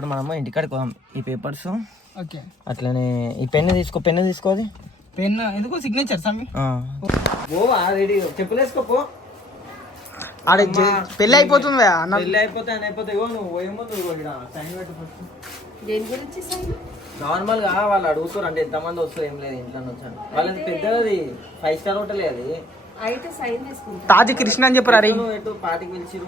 ఇప్పుడు మనము ఇంటికాడికి పోదాం. ఈ పేపర్స్ ఓకే, అట్లనే ఈ పెన్ను తీసుకో అది పెన్ ఎందుకు సిగ్నేచర్ సమ్మి ఓ రెడీ చెప్పులేసుకోపో. ఆడ పెళ్ళి అయిపోతుంది అన్న, పెళ్ళి అయిపోతే ఇగో నువ్వు ఏమో నువ్వు సైన్ పెట్టు ఫస్ట్. దేని గురించి సైన్? నార్మల్ గా వాళ్ళు అడుగుతారు అంటే ఎంతమంది వస్తారు ఏం లేదు ఇంట్లో వచ్చాను వాళ్ళది పెద్దది 5 స్టార్ హోటల్ అది. అయితే సైన్ తీసుకుంటా. తాజ్ కృష్ణ అని చెప్పారు. అరే ఎటు పార్టీకి పిలిచిరు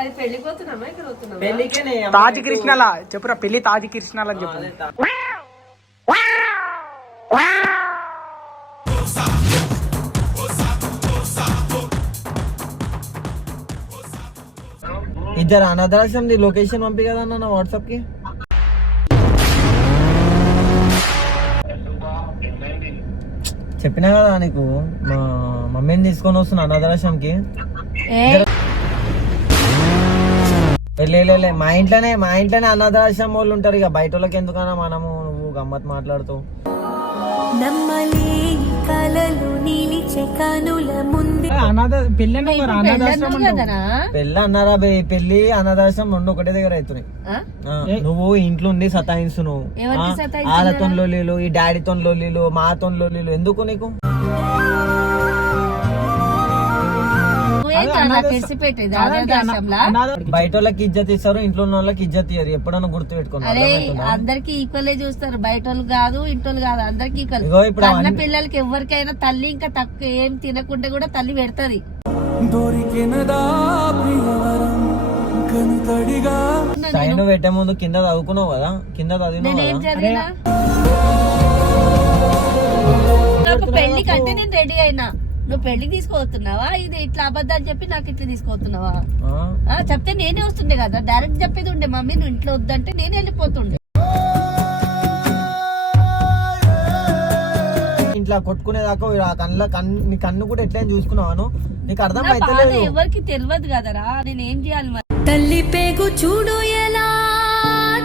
అది పెళ్లికి పోతున్నామా ఇక్కడ పోతున్నామా? పెళ్లికే తాజ్ కృష్ణలా చెప్పురా, పెళ్లి తాజ్ కృష్ణలా అని చెప్పు. ఇద్దరు అనాథాశ్రమది లొకేషన్ పంపి కదా అన్న వాట్సాప్ కి. చెప్పినా కదా నీకు మా మమ్మీని తీసుకొని వస్తున్నా అనాథాశ్రమంకి. లే మా ఇంట్లోనే అనాథాశ్రమం వాళ్ళు ఉంటారు. ఇక బయట వాళ్ళకి ఎందుకన్నా మనము నువ్వు గమ్మత్ మాట్లాడుతూ. పెళ్ళి అన్నారా పెళ్లి అనాథాశ్రమం రెండు ఒకటే దగ్గర అవుతున్నాయి. నువ్వు ఇంట్లో ఉండి సతాయిస్తు నువ్వు వాళ్ళతో లొల్లీలు, ఈ డాడీతో లొల్లీలు, మాతో లొల్లీలు ఎందుకు నీకు? బయట వాళ్ళకి ఇజ్జత్ ఇస్తారు, ఇంట్లో ఉన్న వాళ్ళకి ఇజ్జత్ ఇయ్యరు. ఎప్పుడన్నా గుర్తు పెట్టుకున్నారు. అందరికి ఈక్వల్ చూస్తారు. బయట వాళ్ళు కాదు, ఇంట్లో కాదు, అందరికి ఈక్వల్. అన్న పిల్లలకి ఎవరికైనా తల్లి ఇంకా తక్కువ ఏం తినకుండా కూడా తల్లి పెడతది. సైన్ పెట్టే ముందు కింద చదువుకున్నావు కదా, కింద చదివినా. పెళ్లి కంటే నేను రెడీ అయినా, నువ్వు పెళ్లికి తీసుకుపోతున్నావా? ఇది ఇట్లా అబద్ధాలు చెప్పి నాకు ఇట్లా తీసుకుపోతున్నావా? చెప్తే నేనే వస్తుండే కదా, డైరెక్ట్ చెప్పేది ఉండే మమ్మీ నువ్వు ఇంట్లో వద్దంటే నేనే వెళ్ళిపోతుండే. ఇంట్లో కొట్టుకునేదాకా నీ కన్ను కూడా ఎట్లా చూసుకున్నావాను నీకు అర్థం అయితే ఎవరికి తెలియదు కదరా, నేను ఏం చేయాలి మరి? తల్లి పేగు చూడు ఎలా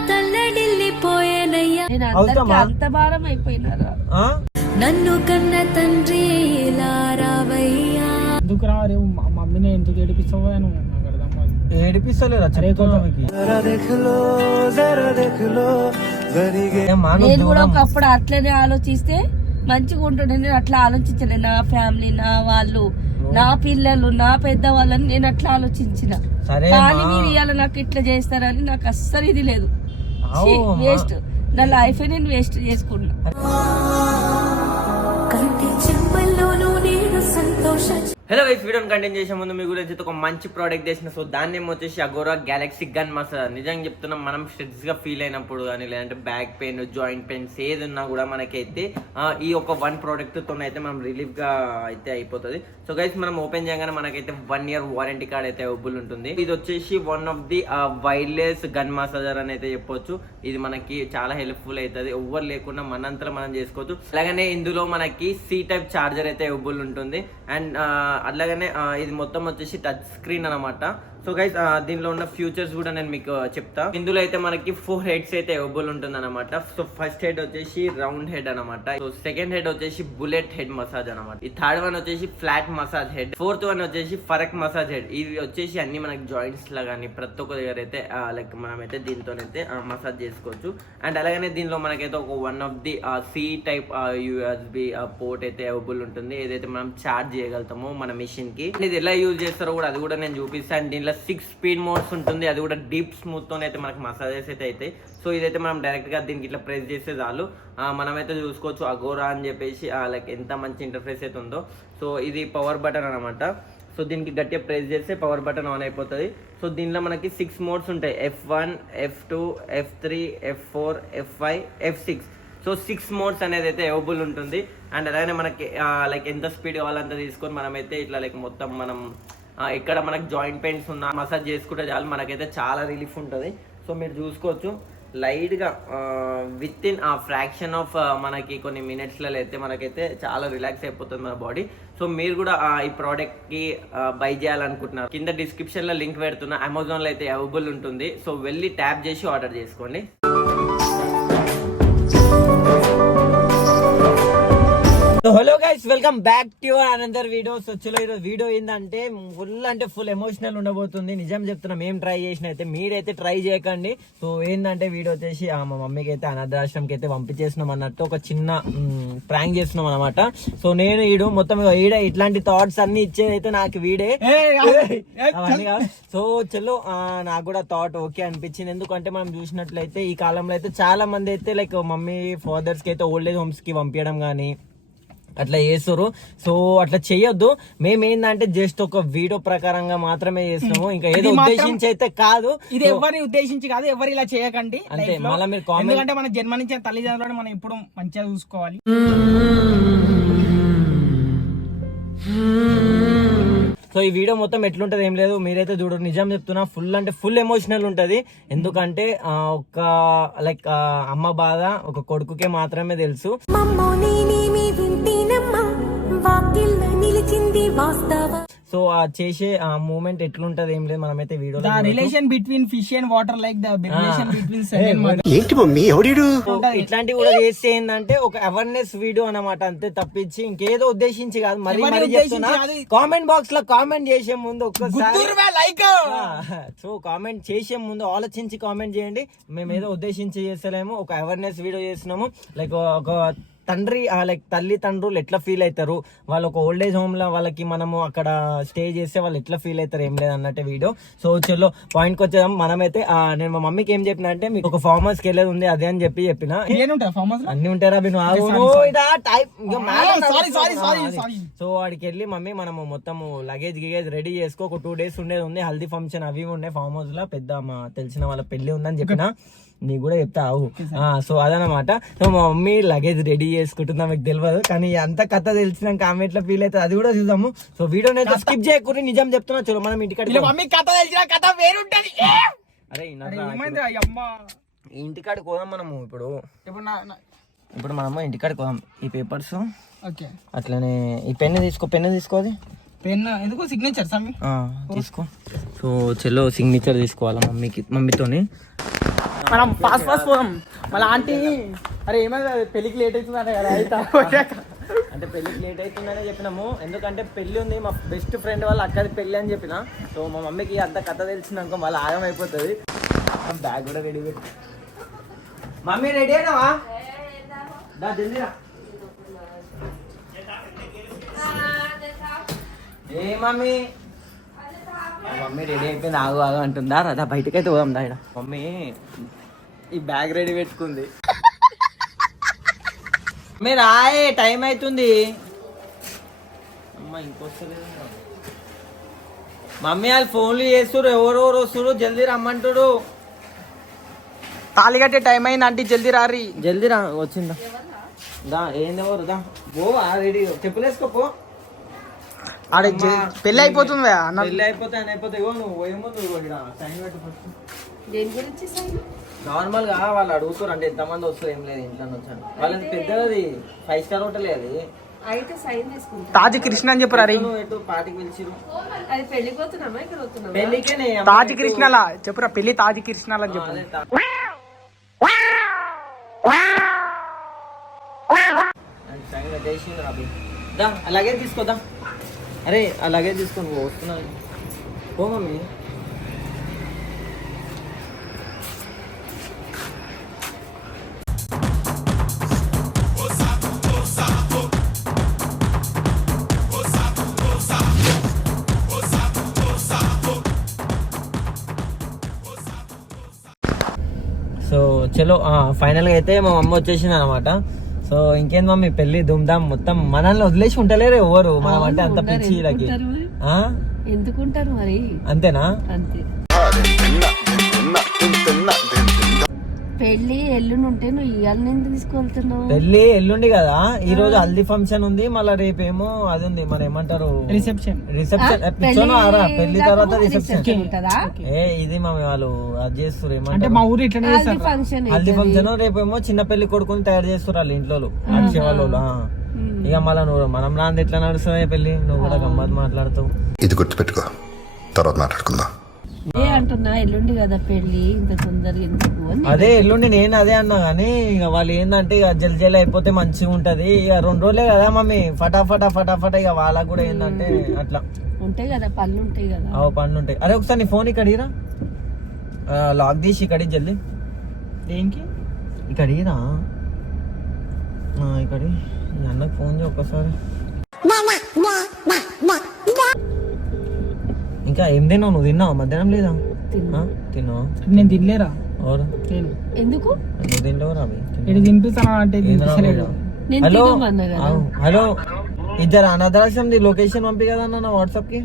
తల్లడిల్లిపోయేనయ్యా, నేను అందరికీ అంత భారం అయిపోయినారా? నన్ను కన్న తండ్రి ఎలా రావయ్యా? ఎందుకు రా మమ్మీని ఎందుకు ఏడిపిస్తావో నాకు అర్థం కాదు. ఏడిపిస్తలేరా? నేను కూడా ఒకప్పుడు అట్లనే ఆలోచిస్తే మంచిగా ఉంటుండే. నేను అట్లా ఆలోచించలే. నా ఫ్యామిలీ, నా వాళ్ళు, నా పిల్లలు, నా పెద్దవాళ్ళని నేను అట్లా ఆలోచించిన. కానీ మీరు ఇవాళ నాకు ఇట్లా చేస్తారని నాకు అస్సలు ఇది లేదు. వేస్ట్, నా లైఫ్ నేను వేస్ట్ చేసుకున్నా. హలో గైస్, వీడియోని కంటిన్యూ చేసే ముందు మీ గురించి ఒక మంచి ప్రోడక్ట్ చేసిన. సో దాన్ని ఏమో వచ్చేసి అగోరా గ్యాలక్సీ గన్ మసాజ్. నిజంగా చెప్తున్నాం, మనం స్ట్రెస్ గా ఫీల్ అయినప్పుడు కానీ లేదంటే బ్యాక్ పెయిన్, జాయింట్ పెయిన్స్ ఏది ఉన్నా కూడా మనకైతే ఈ ఒక 1 ప్రోడక్ట్ తోనైతే మనం రిలీఫ్ గా అయితే అయిపోతుంది. సో గైస్, మనం ఓపెన్ చేయగానే మనకైతే 1 year వారంటీ కార్డ్ అయితే అవైలబుల్ ఉంటుంది. ఇది వచ్చేసి one of the wireless gun massager అని అయితే చెప్పొచ్చు. ఇది మనకి చాలా హెల్ప్ఫుల్ అవుతుంది. ఎవ్వరు లేకుండా మనంతా మనం చేసుకోవచ్చు. అలాగనే ఇందులో మనకి C టైప్ చార్జర్ అయితే అవైలబుల్ ఉంటుంది. అండ్ అట్లాగనే ఇది మొత్తం వచ్చేసి టచ్ స్క్రీన్ అనమాట. సో గైస్, దీనిలో ఉన్న ఫ్యూచర్స్ కూడా నేను మీకు చెప్తా. ఇందులో అయితే మనకి 4 హెడ్స్ అయితే అవైలబుల్ ఉంటుంది అనమాట. సో ఫస్ట్ హెడ్ వచ్చేసి రౌండ్ హెడ్ అనమాట. సో సెకండ్ హెడ్ వచ్చేసి బుల్లెట్ హెడ్ మసాజ్ అనమాట. ఈ థర్డ్ వన్ వచ్చేసి flat massage head. Fourth one వచ్చేసి ఫరక్ మసాజ్ హెడ్. ఇవి వచ్చేసి అన్ని మనకి జాయింట్స్ లా కానీ ప్రతి ఒక్క దగ్గర అయితే లైక్ మనమైతే దీంతోనైతే మసాజ్ చేసుకోవచ్చు. అండ్ అలాగనే దీనిలో మనకైతే ఒక one of the C type USB port అయితే అవైలబుల్ ఉంటుంది. ఏదైతే మనం చార్జ్ చేయగలుగుతామో మన మెషిన్ కి. ఇది ఎలా యూజ్ చేస్తారో కూడా అది కూడా నేను చూపిస్తాను. దీనిలో 6 స్పీడ్ మోడ్స్ ఉంటుంది. అది కూడా డీప్ స్మూత్ తో అయితే మనకి మసాజెస్ అయితే అవుతాయి. సో ఇదైతే మనం డైరెక్ట్ గా దీనికి ఇట్లా ప్రెస్ చేసే చాలు మనమైతే చూసుకోవచ్చు అగోరా అని చెప్పేసి లైక్ ఎంత మంచి ఇంటర్ఫేస్ అయితే ఉందో. సో ఇది పవర్ బటన్ అనమాట. సో దీనికి గట్టిగా ప్రెస్ చేస్తే పవర్ బటన్ ఆన్ అయిపోతుంది. సో దీనిలో మనకి 6 మోడ్స్ ఉంటాయి. F1, F2, F3, F4, F5, F6. So 6 modes అనేది అయితే అవైలబుల్ ఉంటుంది. అండ్ అలాగే మనకి లైక్ ఎంత స్పీడ్ కావాలంత తీసుకొని మనమైతే ఇట్లా లైక్ మొత్తం మనం ఇక్కడ మనకు జాయింట్ పెయిన్స్ ఉన్న మసాజ్ చేసుకుంటే చాలు మనకైతే చాలా రిలీఫ్ ఉంటుంది. సో మీరు చూసుకోవచ్చు లైట్గా విత్ ఇన్ ఫ్రాక్షన్ ఆఫ్ మనకి కొన్ని మినిట్స్లలో అయితే మనకైతే చాలా రిలాక్స్ అయిపోతుంది మన బాడీ. సో మీరు కూడా ఈ ప్రోడక్ట్కి బై చేయాలనుకుంటున్నారు, కింద డిస్క్రిప్షన్లో లింక్ పెడుతున్నా. అమెజాన్లో అయితే అవైలబుల్ ఉంటుంది. సో వెళ్ళి ట్యాప్ చేసి ఆర్డర్ చేసుకోండి. Hello guys, welcome back to another video. So చలో ఈరోజు వీడియో ఏంటంటే ఫుల్ ఎమోషనల్ ఉండబోతుంది. నిజం చెప్తున్నాం, ఏం ట్రై చేసిన అయితే మీరైతే ట్రై చేయకండి. సో ఏంటంటే వీడియో వచ్చేసి మా మమ్మీకి అయితే అనాథాశ్రమంకి అయితే పంపించేసినాం అన్నట్టు ఒక చిన్న ప్రాంక్ చేస్తున్నాం అనమాట. సో నేను మొత్తం ఇట్లాంటి థాట్స్ అన్ని ఇచ్చేది అయితే నాకు వీడే అవన్నీ కాదు. సో చలో నాకు కూడా థాట్ ఓకే అనిపించింది. ఎందుకంటే మనం చూసినట్లయితే ఈ కాలంలో అయితే చాలా మంది అయితే లైక్ మమ్మీ ఫాదర్స్ కి అయితే ఓల్డ్ ఏజ్ హోమ్స్ కి పంపించడం కానీ అట్లా చేస్తారు. సో అట్లా చెయ్యొద్దు. మేము ఏంటంటే జస్ట్ ఒక వీడియో ప్రకారంగా మాత్రమే చేస్తున్నాము, ఇంకా ఏదో ఉద్దేశించి అయితే కాదు. ఇది ఎవరిని ఉద్దేశించి కాదు, ఎవరు ఇలా చేయకండి. అంటే మళ్ళీ మీరు కామెంట్, ఎందుకంటే మన జన్మనించిన తల్లిదండ్రులను మనం ఎప్పుడు మంచిగా చూసుకోవాలి. సో ఈ వీడియో మొత్తం ఎట్లుంటది ఏం లేదు, మీరైతే చూడరు. నిజం చెప్తున్నా, ఫుల్ ఎమోషనల్ ఉంటది. ఎందుకంటే ఒక లైక్ అమ్మ బాధ ఒక కొడుకుకే మాత్రమే తెలుసు. సో ఆ చేసే ఆ మూమెంట్ ఎట్లుంటది ఏం లేదు, మనమైతే video relation between fish and water like the relation between ఇట్లాంటివి కూడా చేస్తే ఏంటంటే ఒక అవేర్నెస్ వీడియో అన్నమాట, అంతే తప్పించి ఇంకేదో ఉద్దేశించి కాదు. మరీ చెప్తున్నా, కామెంట్ బాక్స్ లో కామెంట్ చేసే ముందు ఒక్కసారి సో కామెంట్ చేసే ముందు ఆలోచించి కామెంట్ చేయండి. మేము ఏదో ఉద్దేశించి చేస్తలేము, ఒక అవేర్నెస్ వీడియో చేస్తున్నాము. లైక్ ఒక తండ్రి లైక్ తల్లిదండ్రులు ఎట్లా ఫీల్ అవుతారు, వాళ్ళు ఒక ఓల్డ్ ఏజ్ హోమ్ లో వాళ్ళకి మనము అక్కడ స్టే చేస్తే వాళ్ళు ఎట్లా ఫీల్ అవుతారు ఏం లేదు అన్నట్టు వీడియో. సో చలో పాయింట్ కి వచ్చేదాం. మనమైతే నేను మా మమ్మీకి ఏం చెప్పిన అంటే, మీకు ఒక ఫార్మ్ హౌస్ కి వెళ్ళేది ఉంది అదే అని చెప్పిన. అన్ని ఉంటారా మీరు? సో వాడికి వెళ్ళి మమ్మీ మనము మొత్తము లగేజ్ గిగేజ్ రెడీ చేసుకో, ఒక 2 days ఉండేది ఉంది, హల్దీ ఫంక్షన్ అవి ఉన్నాయి ఫార్మ్ హౌస్ లో, పెద్ద మా తెలిసిన వాళ్ళ పెళ్లి ఉందని చెప్పిన. నీకు కూడా చెప్తా ఆవు. సో అదనమాట. సో మా మమ్మీ లగేజ్ రెడీ చేసుకుంటుందా మీకు తెలియదు, కానీ అంత కథ తెలిసినాక ఆమె ఎట్లా ఫీల్ అవుతుంది అది కూడా చూద్దాము. సో వీడియో అయితే స్కిప్ చేయకూడదు. నిజం చెప్తున్నా, చలో మనం ఇంటికాడ అరే ఇంటికాడికి పోదాం మనము. ఇప్పుడు మనము ఇంటికాడికి పోదాం. ఈ పేపర్స్ అట్లనే ఈ పెన్ను తీసుకోది పెన్ ఎందుకు సిగ్నేచర్ తీసుకో. సో చెల్లో సిగ్నేచర్ తీసుకోవాలా మమ్మీతోని. మనం ఫాస్ట్ పోదాం. మళ్ళీ ఆంటీ అరే ఏమైనా పెళ్లికి లేట్ అవుతుందనే కదా అంటే పెళ్లికి లేట్ అవుతుందనే చెప్పినాము. ఎందుకంటే పెళ్లి ఉంది, మా బెస్ట్ ఫ్రెండ్ వాళ్ళ అక్కడి పెళ్లి అని చెప్పిన. సో మా మమ్మీకి అంత కథ తెలిసిందనుకో మళ్ళీ ఆగం అయిపోతుంది. బ్యాగ్ కూడా రెడీ పెట్టి. మమ్మీ రెడీ అయినావా? జల్దీరా. ఏ మమ్మీ రెడీ అయిపోయింది, ఆగు అంటుందా? రాదా బయటకైతే పోదాం దా. మమ్మీ ఈ బ్యాగ్ రెడీ పెట్టుకుంది. మీరు రాయే టైం అవుతుంది. అమ్మ ఇంకొస్తలేదు. మమ్మీ వాళ్ళు ఫోన్లు చేస్తురు, ఎవరెవరు వస్తురు, జల్దీ రమ్మంటుడు. తాళి కట్టే టైం అయింది ఆంటీ, జల్దీ రారి. జల్దీ రా. వచ్చిందా? దా ఏంది ఎవరు దా పో రెడీ చెప్పులేసుకోపో. ఆడే పెళ్లి అయిపోతుంది అన్న. పెళ్లి అయిపోతే నువ్వు ఏమో నువ్వు సైన్ పెట్టు ఫస్ట్. నార్మల్ గా వాళ్ళు అడుగుతారు అంటే ఎంతమంది వస్తారు ఏం లేదు ఇంట్లో వచ్చాను. వాళ్ళది పెద్దది 5 star హోటల్ అది. తాజ్ కృష్ణ అని చెప్పారు. పార్టీకి పిలిచిరు. పెళ్లికే తాజ్ కృష్ణలా చెప్పురా, పెళ్లి తాజ్ కృష్ణలా అని చెప్పు. అలాగే తీసుకోదా. అరే అలాగే తీసుకొని వస్తున్నా పో మమ్మీ. సో చలో ఫైనల్గా అయితే మా మమ్మీ వచ్చేసింది అనమాట. సో ఇంకేంది మమ్మీ పెళ్లి దుమ్దాం మొత్తం మనల్ని వదిలేసి ఉంటలేరు ఎవరు, మనం అంటే అంత పిచ్చి వీళ్ళకి. ఎందుకుంటారు మరి, అంతేనా? అంతే. పెళ్లి ఎల్లుండి ఉంటే నువ్వు ఇవాళ ఎందుకు తీసుకెళ్తున్నావు? పెళ్లి ఎల్లుండి కదా, ఈ రోజు హల్దీ ఫంక్షన్ ఉంది, మళ్ళీ రేపేమో అది ఉంది మన ఏమంటారు రిసెప్షన్. పెళ్లి తర్వాత రిసెప్షన్. ఇది మమ్మీ వాళ్ళు అది చేస్తారు ఏమంటే మా ఊరు ఇట్లా హల్దీ ఫంక్షన్. రేపేమో చిన్న పెళ్లి కొడుకుని తయారు చేస్తారు వాళ్ళు ఇంట్లో అడిచే వాళ్ళు. ఇక మళ్ళీ నువ్వు మనం నాంది ఎట్లా నడుస్తుంది పెళ్లి, నువ్వు కూడా గమ్మత్ మాట్లాడతావు. ఇది గుర్తుపెట్టుకో, తర్వాత మాట్లాడుకుందాం. అంటున్నా ఎల్లుండి కదా పెళ్లి, ఇంత తొందరగా ఎందుకు అని. అదే ఎల్లుండి నేను అదే అన్నా కానీ ఇక వాళ్ళు ఏంటంటే ఇక జల్జల్ అయిపోతే మంచిగా ఉంటది. ఇక 2 రోజులే కదా మమ్మీ, ఫటాఫట ఇక వాళ్ళకు కూడా ఏంటంటే అట్లా ఉంటాయి కదా పనులు, ఉంటాయి కదా. పనులు ఉంటాయి. అరే ఒకసారి నీ ఫోన్ ఇక్కడ ఇరా, లాక్ తీసి ఇక్కడ జల్దీ. దేనికి? ఇక్కడ ఇరా, ఇక్కడ అన్నకు ఫోన్ చేయి ఒక్కసారి. ఇంకా ఏం తిన్నావు? నువ్వు తిన్నావు మధ్యాహ్నం లేదా? తిన్నావా? నేను తినలేరా? ఎవరు? నేను ఎందుకు నువ్వు తింటావురా? ఇది తినిపిస్తాను అంటే తినిపించలేడు. నేను హలో తినమన్నా కదా. హలో, ఇద్దరు అనాథాశ్రమం లొకేషన్ పంపి కదా అన్న నా వాట్సాప్ కి.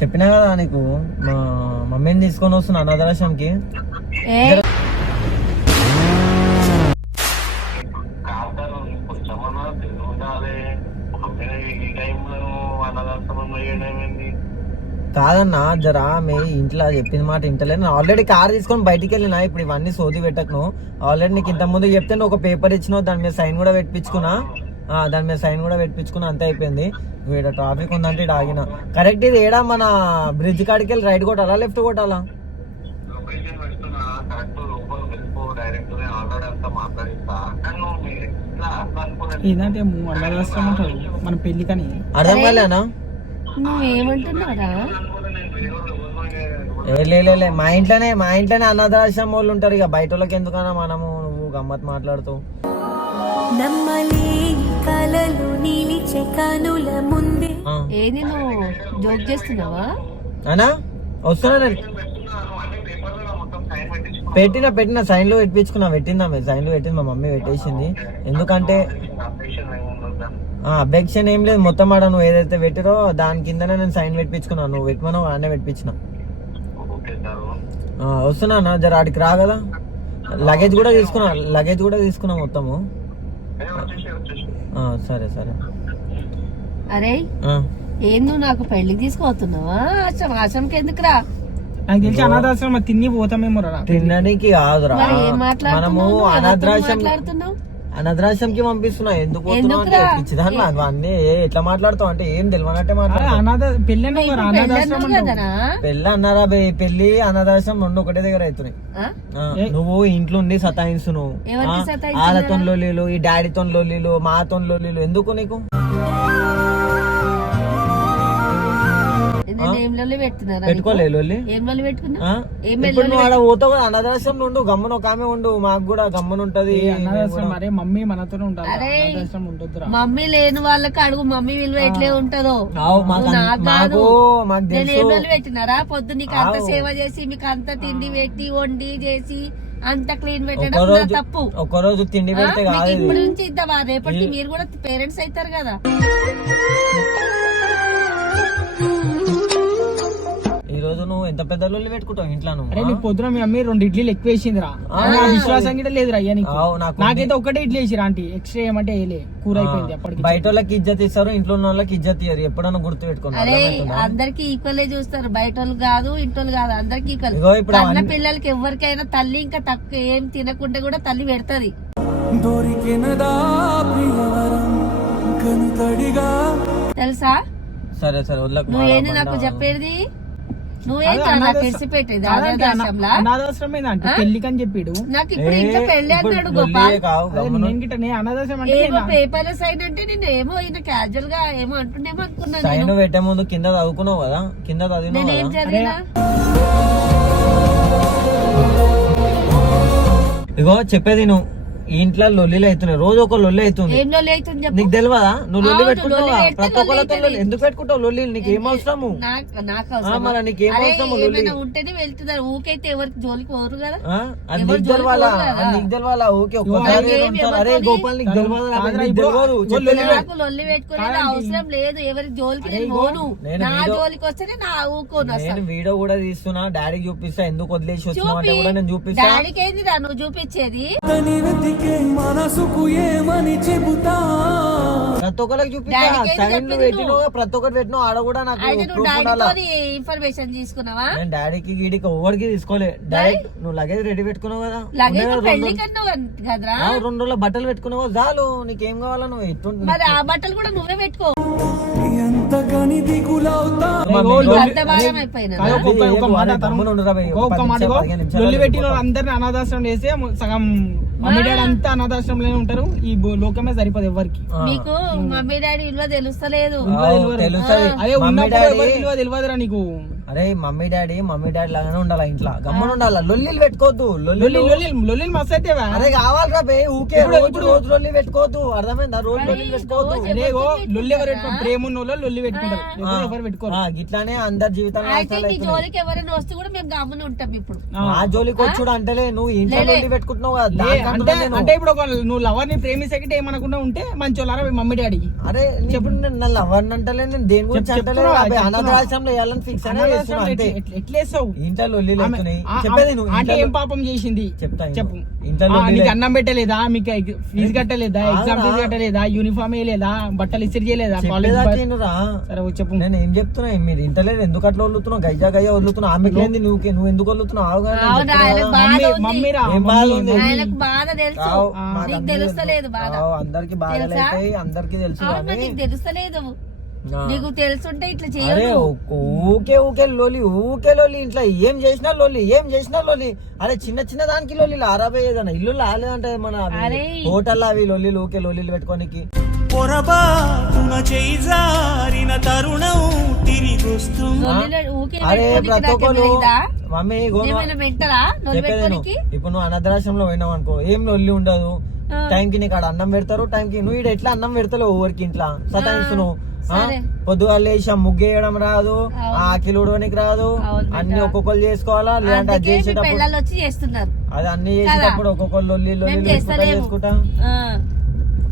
చెప్పినా కదా నీకు, మా మమ్మీని తీసుకొని వస్తున్నా అనాథాశ్రమంకి. ఏ కాదన్నా జరా మీ ఇంట్లో చెప్పిన మాట ఇంటలేదు. ఆల్రెడీ కార్ తీసుకొని బయటికి వెళ్ళినా, ఇప్పుడు ఇవన్నీ సోది పెట్టకు. ఆల్రెడీ నీకు ఇంత ముందు చెప్తే నువ్వు ఒక పేపర్ ఇచ్చినావు, దాని మీద సైన్ కూడా పెట్టించుకున్నా. అంతే అయిపోయింది. ఇక్కడ ట్రాఫిక్ ఉందంటే ఇక్కడ ఆగిన. కరెక్ట్ ఇది ఏడా మన బ్రిడ్జ్ కాడికి వెళ్ళి రైట్ కొట్టాలా లెఫ్ట్ కొట్టాలా? ఏంటంటే అనాథాశ్రమం అంటారు మన పెళ్లికని. అర్థం కాలేనా? నువ్వేమంటున్నారా? లే మా ఇంట్లోనే అనాథాశ్రమం వాళ్ళు ఉంటారు. ఇక బయట వాళ్ళకి ఎందుకన్నా మనము, నువ్వు గమ్మత్ మాట్లాడుతూ. ఏది నువ్వు జోక్ చేస్తున్నావా? అనా వస్తున్నా, పెట్టిన సైన్లు పెట్టించుకున్నా. సైన్లు పెట్టింది మా మమ్మీ పెట్టేసింది. ఎందుకంటే అబ్జెక్షన్ ఏం లేదు, మొత్తం ఆడ నువ్వు ఏదైతే పెట్టిరో దాని కిందనే నేను సైన్ పెట్టించుకున్నా. నువ్వు పెట్టమనో అనే పెట్టించిన. వస్తున్నా జర ఆడికి రా కదా. లగేజ్ కూడా తీసుకున్నా మొత్తము. సరే. అరే ఏం నువ్వు నాకు పెళ్లికి తీసుకుపోతున్నావా? ఆశ్రమంకి ఎందుకురా? నాకు తెలిసి అనాథాశ్రమం తిని పోతామేమో రా. తినడానికి కాదురా, మనము మాట్లాడుతున్నావు. అనాథాశ్రమంకి పంపిస్తున్నా. ఎందుకు పిచ్చిదాన్ని అవన్నీ ఎట్లా మాట్లాడుతావు అంటే ఏం తెలియనట్టే మాట్లాడుతావు. పెళ్ళి అన్నారా? పెళ్లి అనాథాశ్రమం 2 ఒకటే దగ్గర అవుతున్నాయి. నువ్వు ఇంట్లో ఉండి సతాయిస్తు, నువ్వు వాళ్ళతో లొల్లీలు, ఈ డాడీతో లొల్లీలు, మాతో లొల్లీలు ఎందుకు నీకు? పెట్టుకోలే లొల్లి. ఇప్పుడు నువ్వు ఆడ పోతావు కదా అనాథాశ్రమం ఉండు, గమ్మున ఒక ఆమె ఉండు, మాకు కూడా గమ్మున ఉంటది. మమ్మీ మనతోనే ఉండాలి. మమ్మీ లేని వాళ్ళకి అడుగు, మమ్మీ విలువ ఎట్లే ఉంటదో. నేను పెట్టినారా? పొద్దు నీకు అంత సేవ చేసి, మీకు అంత తిండి పెట్టి వండి చేసి అంత క్లీన్ పెట్టడం తప్పు. ఒక్కరోజు తిండి పెడితే ఇప్పుడు నుంచి ఇద్దామా? రేపటికి మీరు కూడా పేరెంట్స్ అవుతారు కదా. ఈ రోజు నువ్వు ఎంత పెద్ద లొల్లి పెట్టుకుంటావు ఇంట్లో? నువ్వు పొద్దున మీ అమ్మ 2 ఇడ్లీలు ఎక్కువ వేసిందిరా. విశ్వాసం గిట్ట లేదురా. నాకైతే ఒకటే ఇడ్లీ వేసిరా. ఆంటీ ఎక్స్ట్రా ఏమంటే వేయలే, కూర అయిపోయింది. అప్పటికి బయట వాళ్ళకి ఇజ్జత్ ఇస్తారు, ఇంట్లో ఉన్న వాళ్ళకి ఇజ్జత్ ఇయ్యరు. ఎప్పుడన్నా గుర్తు పెట్టుకున్నారు. అందరికి ఈక్వల్ చూస్తారు, బయట వాళ్ళు కాదు ఇంట్లో కాదు, అందరికి ఈక్వల్. అన్న పిల్లలకి ఎవరికైనా తల్లి ఇంకా తక్కువ ఏం తినకుండా కూడా తల్లి పెడతది. తెలుసా? సరే నువ్వేంది నాకు చెప్పేది? పెళ్లికని చెప్పాడు నాకు. ఇప్పుడు ఇంకా పెళ్లి అన్నాడు గోపాల్. పేపర్ సైన్ అంటే నేను ఏమో ఈయన క్యాజువల్ గా ఏమో అంటుండేమో అనుకున్నాను. సైన్ పెట్టే ముందు కింద చదువుకున్నావు కదా, కింద నేనేం చదివినా? ఇగో చెప్పేది నువ్వు, ఈ ఇంట్లో లొల్లిలు అవుతున్నాయి, రోజు ఒక లొల్లి అవుతుంది. నీకు తెలియదా? నువ్వు లొల్లి పెట్టుకుంటావా? ప్రతి ఒక్కరితో ఎందుకు పెట్టుకుంటావు లొల్లి? నీకు ఏం అవసరము? మరి నీకు ఏం అవసరము? లొల్లి ఉంటేనే వెళ్తున్నారు, ఊకైతే ఎవరికి జోలికి పోరు కదా. అది నీకు తెలవాలా? నీకు తెలవాలా? ఊకే ఒక్కసారి అరే గోపాల్ నీకు నాకు లొల్లి పెట్టుకునే అవసరం లేదు. ఎవరికి జోలికి నేను పోను. నా జోలికి వస్తేనే నా ఊకోను. నేను వీడియో కూడా తీస్తున్నా, డాడీకి చూపిస్తా. ఎందుకు వదిలేసి వచ్చినా అంటే కూడా నేను చూపిస్తా. డాడీకి ఏందిరా నువ్వు చూపించేది? మనసుకు ఏమని చెబుతా? ప్రతి ఒక్కరికి చూపిస్తా. సైన్లు పెట్టినో ప్రతి ఒక్కటి పెట్టినో ఆడ కూడా నాకు ఇన్ఫర్మేషన్ తీసుకున్నావా? నేను డాడీకి గీడికి ఎవరికి తీసుకోలే. డైరెక్ట్ నువ్వు లగేజ్ రెడీ పెట్టుకున్నావు కదా, 2 రోజుల బట్టలు పెట్టుకున్నావు చాలు. నీకేం కావాలా? నువ్వు ఎట్టు మరి ఆ బట్టలు కూడా నువ్వే పెట్టుకో. అర్థభాగం అయిపోయినా కాదు, ఒక మాట ఒక్క మాట లొల్లి పెట్టిన వాళ్ళందరినీ అనాథాశ్రమం చేస్తే సగం మమ్మీ డాడీ అంతా అనాథాశ్రమంలోనే ఉంటారు. ఈ లోకమే సరిపోదు ఎవరికి. మీకు మమ్మీ డాడీ విలువ తెలుస్తలేదు. అదే ఉన్నప్పుడు ఎవరికి విలువ తెలియదురా నీకు. అరే మమ్మీ డాడీ లాగానే ఉండాలి, ఇంట్లో గమ్మన ఉండాలి, లొల్లిలు పెట్టుకోవద్దు. లొల్లి మస్తు అయితే అరే కావాలరా బే, ఊకే రోజు లొల్లి పెట్టుకోవద్దు, అర్థమైందా? రోజు లొల్లి పెట్టుకోవద్దు. లొల్లి ఎవరు పెట్టుకో, ప్రేమ ఉన్న వాళ్ళు లొల్లి పెట్టుకుంటారు, ఎవరు పెట్టుకోరు. ఇట్లానే అందరి జీవితంలో అయితే మీ జోలికి ఎవరైనా వస్తే కూడా మేము గమ్మున ఉంటాం. ఇప్పుడు ఆ జోలికి వచ్చుడు అంటేలే నువ్వు ఇంట్లో లొల్లి పెట్టుకుంటున్నావు కదా. అంటే ఇప్పుడు నువ్వు లవర్ ని ప్రేమించకంటే ఏమనకుండా ఉంటే మంచి వాళ్ళరా మమ్మీ డాడీ. అరే చెప్పు, నా లవర్ అంటలే, నేను దేని గురించి అంటలే, అనాథాశ్రమంలో వేయాలని ఫిక్స్ అయినా ఎట్లేస్తావు? ఇంట్లో లొల్లి చెప్పేది నువ్వు. అంటే ఏం పాపం చేసింది చెప్తా, చెప్పు. ఇంట్లో నీకు అన్నం పెట్టలేదా, మీకు ఫీజు కట్టలేదా, ఎగ్జామ్ ఫీజు కట్టలేదా, యూనిఫామ్ వేయలేదా, బట్టలు ఇస్త్రీ చేయలేదా, కాలేజ్? సరే చెప్పు. నేను ఏం చెప్తున్నా, మీరు ఇంటలేదు ఎందుకు అట్లా వదులుతున్నావు? గయ్యా వదులుతున్నావు, ఆమెకి లేని నువ్వు ఎందుకు వదులుతున్నావు? ఆయనకు బాధ తెలుసు, నీకు తెలుస్తలేదు బాధ. అందరికి బాధలు అయితే అందరికి తెలుసు, నీకు తెలుస్తలేదు. నీకు తెలుసుంటే ఇట్లా అరే చేయదు. ఊకే లోలి ఇంట్లో ఏం చేసినా లోలి. అరే చిన్న దానికి లోలి ఆరాబే, ఏదన్నా ఇల్లు లాలేదంటే మన హోటల్ అవి లొల్లి ఊకే లోలీలు పెట్టుకోనికి. అరే ప్రతి ఒక్కరు మమ్మీ ఇప్పుడు నువ్వు అనాథాశ్రమంలో పోయినావు అనుకో, ఏం లొల్లి ఉండదు. టైంకి నీకు ఆడ అన్నం పెడతారు, టైంకి నువ్వు ఇక్కడ ఎట్లా అన్నం పెడతావు ఎవరికి ఇంట్లో సతాయిస్తున్నావు. పొద్దుగా లేచి ముగ్గేయడం రాదు, ఆకిలు ఉడవనికి రాదు, అన్ని ఒక్కొక్కరు చేసుకోవాలా, లేదంటే అది చేసేటప్పుడు అది అన్ని చేసేటప్పుడు ఒక్కొక్కరు లొల్లి చేసుకుంటా.